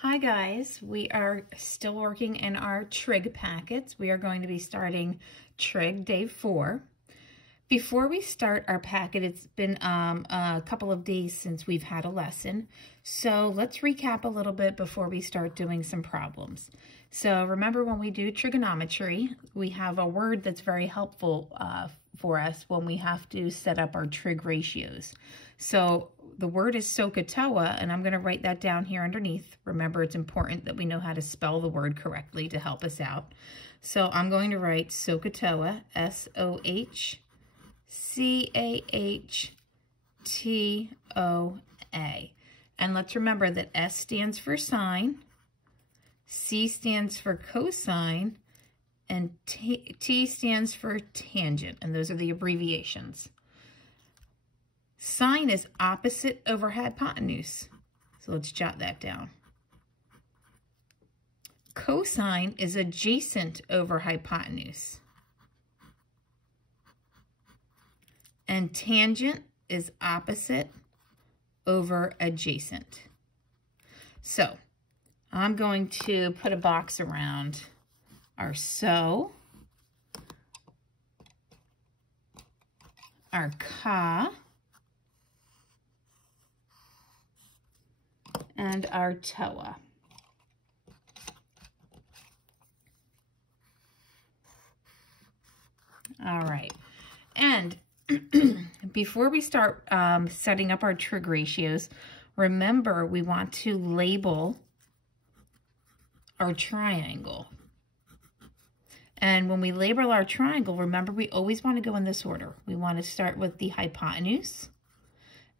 Hi guys, we are still working in our Trig packets. We are going to be starting Trig Day 4. Before we start our packet, it's been a couple of days since we've had a lesson. So let's recap a little bit before we start doing some problems. So remember, when we do trigonometry, we have a word that's very helpful for us when we have to set up our trig ratios. So the word is SOHCAHTOA, and I'm going to write that down here underneath. Remember, it's important that we know how to spell the word correctly to help us out. So I'm going to write SOHCAHTOA, S-O-H-C-A-H-T-O-A. And let's remember that S stands for sine, C stands for cosine, and T stands for tangent, and those are the abbreviations. Sine is opposite over hypotenuse, so let's jot that down. Cosine is adjacent over hypotenuse. And tangent is opposite over adjacent. So I'm going to put a box around our SO, our CA, and our TOA. All right, and before we start setting up our trig ratios, remember we want to label our triangle. And when we label our triangle, remember we always want to go in this order. We want to start with the hypotenuse,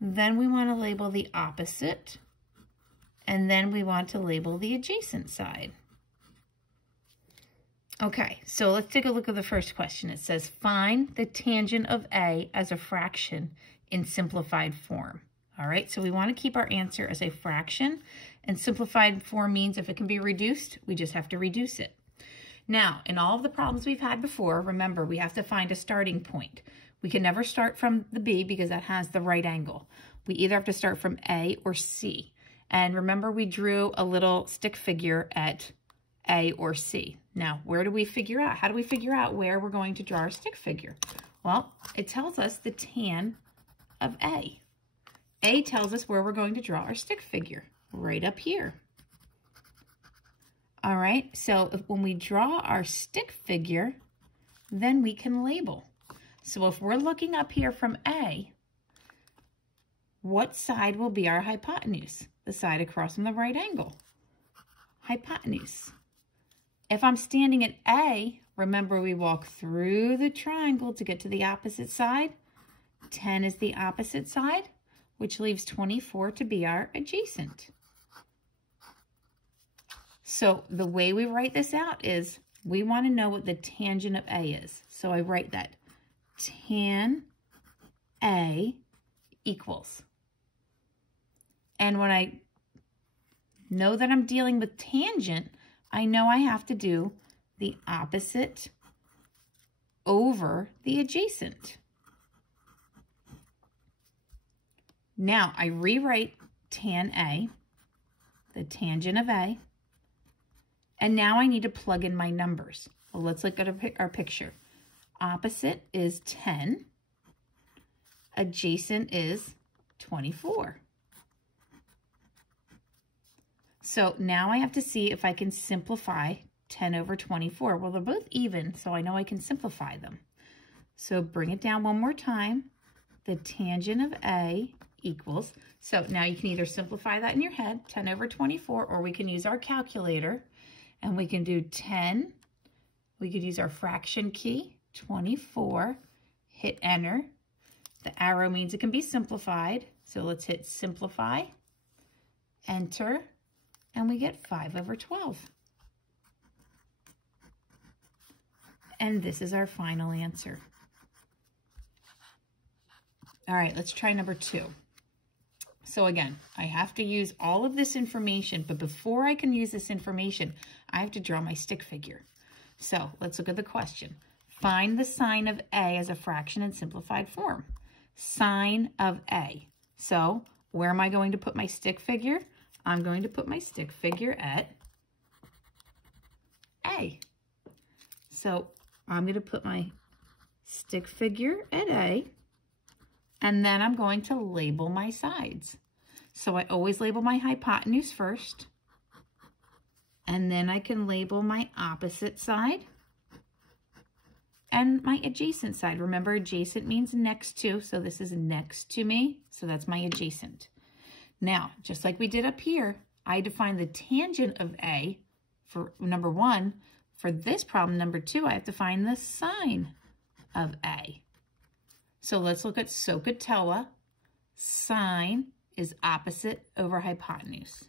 then we want to label the opposite, and then we want to label the adjacent side. Okay, so let's take a look at the first question. It says, find the tangent of A as a fraction in simplified form. All right, so we want to keep our answer as a fraction, and simplified form means if it can be reduced, we just have to reduce it. Now, in all of the problems we've had before, remember, we have to find a starting point. We can never start from the B because that has the right angle. We either have to start from A or C. And remember, we drew a little stick figure at A or C. Now, where do we figure out? How do we figure out where we're going to draw our stick figure? Well, it tells us the tan of A. A tells us where we're going to draw our stick figure, right up here. All right, so when we draw our stick figure, then we can label. So if we're looking up here from A, what side will be our hypotenuse? The side across from the right angle. Hypotenuse. If I'm standing at A, remember we walk through the triangle to get to the opposite side. 10 is the opposite side, which leaves 24 to be our adjacent. So the way we write this out is we want to know what the tangent of A is. So I write that tan A equals. And when I know that I'm dealing with tangent, I know I have to do the opposite over the adjacent. Now I rewrite tan A, the tangent of A, and now I need to plug in my numbers. Well, let's look at our picture. Opposite is 10. Adjacent is 24. So now I have to see if I can simplify 10 over 24. Well, they're both even, so I know I can simplify them. So bring it down one more time. The tangent of A equals, so now you can either simplify that in your head, 10 over 24, or we can use our calculator, and we can do 10. We could use our fraction key, 24, hit enter. The arrow means it can be simplified, so let's hit simplify, enter, and we get 5 over 12. And this is our final answer. All right, let's try number 2. So again, I have to use all of this information, but before I can use this information, I have to draw my stick figure. So let's look at the question. Find the sine of A as a fraction in simplified form. Sine of A. So where am I going to put my stick figure? I'm going to put my stick figure at A. So I'm going to put my stick figure at A, and then I'm going to label my sides. So I always label my hypotenuse first, and then I can label my opposite side and my adjacent side. Remember, adjacent means next to, so this is next to me, so that's my adjacent. Now, just like we did up here, I define the tangent of A for number 1. For this problem, number 2, I have to find the sine of A. So let's look at SOHCAHTOA. Sine is opposite over hypotenuse.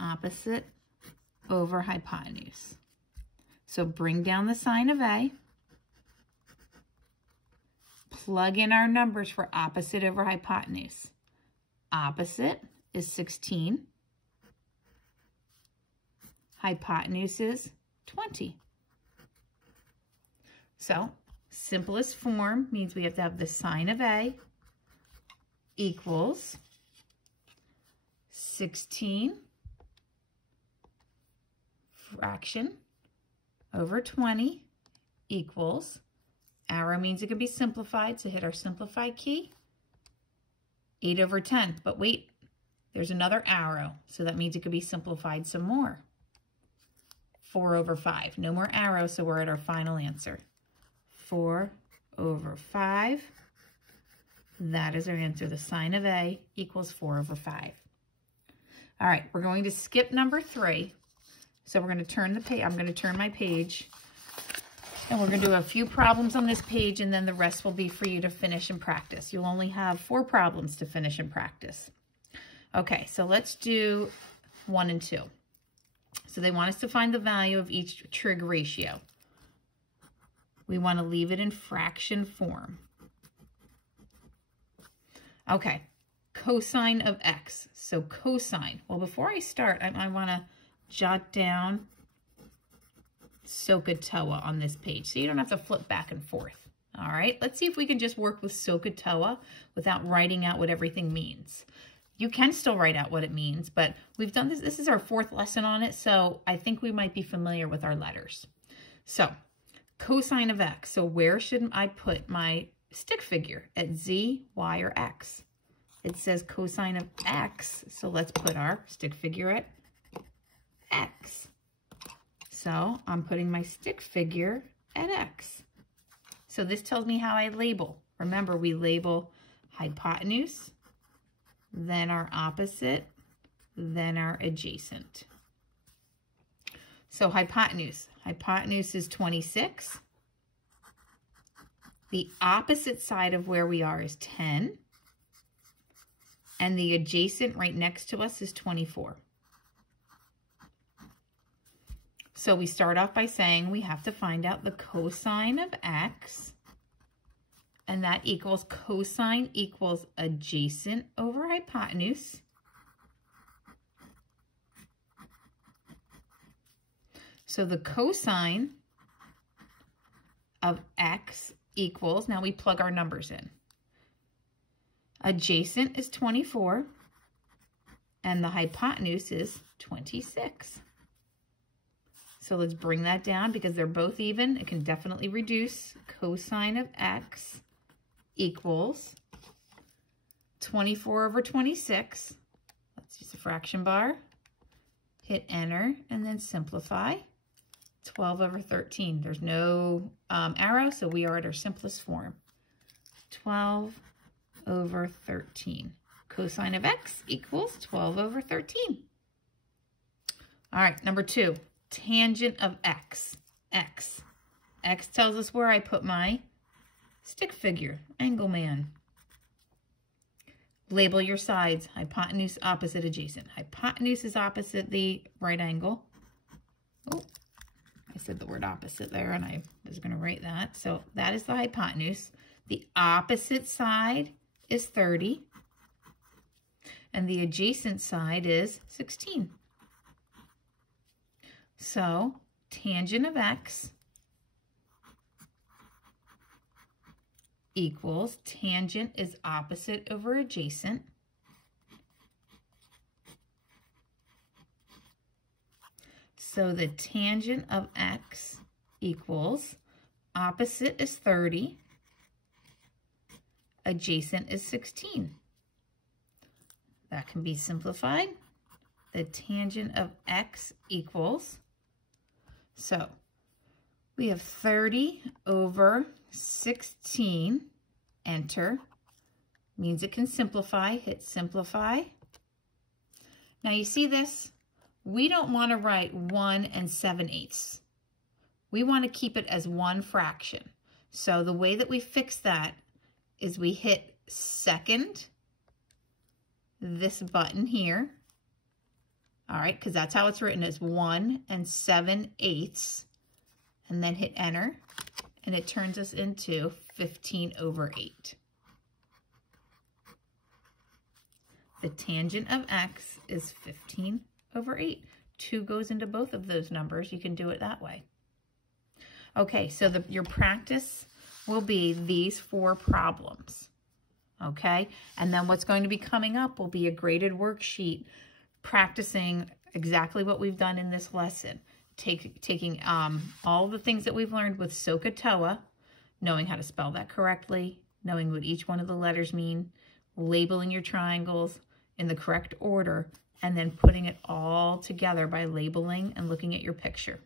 Opposite over hypotenuse. So bring down the sine of A. Plug in our numbers for opposite over hypotenuse. Opposite is 16. Hypotenuse is 20. So simplest form means we have to have the sine of A equals 16 fraction over 20 equals, arrow means it can be simplified, so hit our simplify key, 8 over 10. But wait, there's another arrow, so that means it could be simplified some more. 4 over 5. No more arrows, so we're at our final answer. 4 over 5. That is our answer. The sine of A equals 4 over 5. All right, we're going to skip number 3. So we're going to turn the page. I'm going to turn my page, and we're going to do a few problems on this page, and then the rest will be for you to finish and practice. You'll only have 4 problems to finish and practice. Okay, so let's do 1 and 2. So they want us to find the value of each trig ratio. We want to leave it in fraction form. Okay, cosine of x. So cosine. Well, before I start, I want to jot down SOHCAHTOA on this page, so you don't have to flip back and forth. All right, let's see if we can just work with SOHCAHTOA without writing out what everything means. You can still write out what it means, but we've done this. This is our 4th lesson on it, so I think we might be familiar with our letters. So cosine of x. So where should I put my stick figure? At z, y, or x? It says cosine of x, so let's put our stick figure at x. So I'm putting my stick figure at x. So this tells me how I label. Remember, we label hypotenuse, then our opposite, then our adjacent. So hypotenuse. Hypotenuse is 26. The opposite side of where we are is 10. And the adjacent right next to us is 24. So we start off by saying we have to find out the cosine of x, and that equals cosine equals adjacent over hypotenuse. So the cosine of x equals, now we plug our numbers in. Adjacent is 24, and the hypotenuse is 26. So let's bring that down because they're both even. It can definitely reduce. Cosine of x equals 24 over 26. Let's use the fraction bar. Hit enter and then simplify. 12 over 13. There's no arrow, so we are at our simplest form. 12 over 13. Cosine of x equals 12 over 13. All right, number 2. Tangent of x. X. X tells us where I put my stick figure, angle man. Label your sides. Hypotenuse, opposite, adjacent. Hypotenuse is opposite the right angle. Oh, I said the word opposite there, and I was going to write that. So that is the hypotenuse. The opposite side is 30, and the adjacent side is 16. So tangent of x equals, tangent is opposite over adjacent. So the tangent of x equals, opposite is 30, adjacent is 16. That can be simplified. The tangent of x equals, so we have 30 over 16, enter, means it can simplify, hit simplify. Now you see this? We don't want to write 1 7/8. We want to keep it as one fraction. So the way that we fix that is we hit second, this button here. All right, because that's how it's written, as 1 7/8, and then hit enter, and it turns us into 15 over 8. The tangent of x is 15 over 8. 2 goes into both of those numbers. You can do it that way. Okay, so your practice will be these 4 problems. Okay, and then what's going to be coming up will be a graded worksheet practicing exactly what we've done in this lesson. Taking all the things that we've learned with SOHCAHTOA, knowing how to spell that correctly, knowing what each one of the letters mean, labeling your triangles in the correct order, and then putting it all together by labeling and looking at your picture.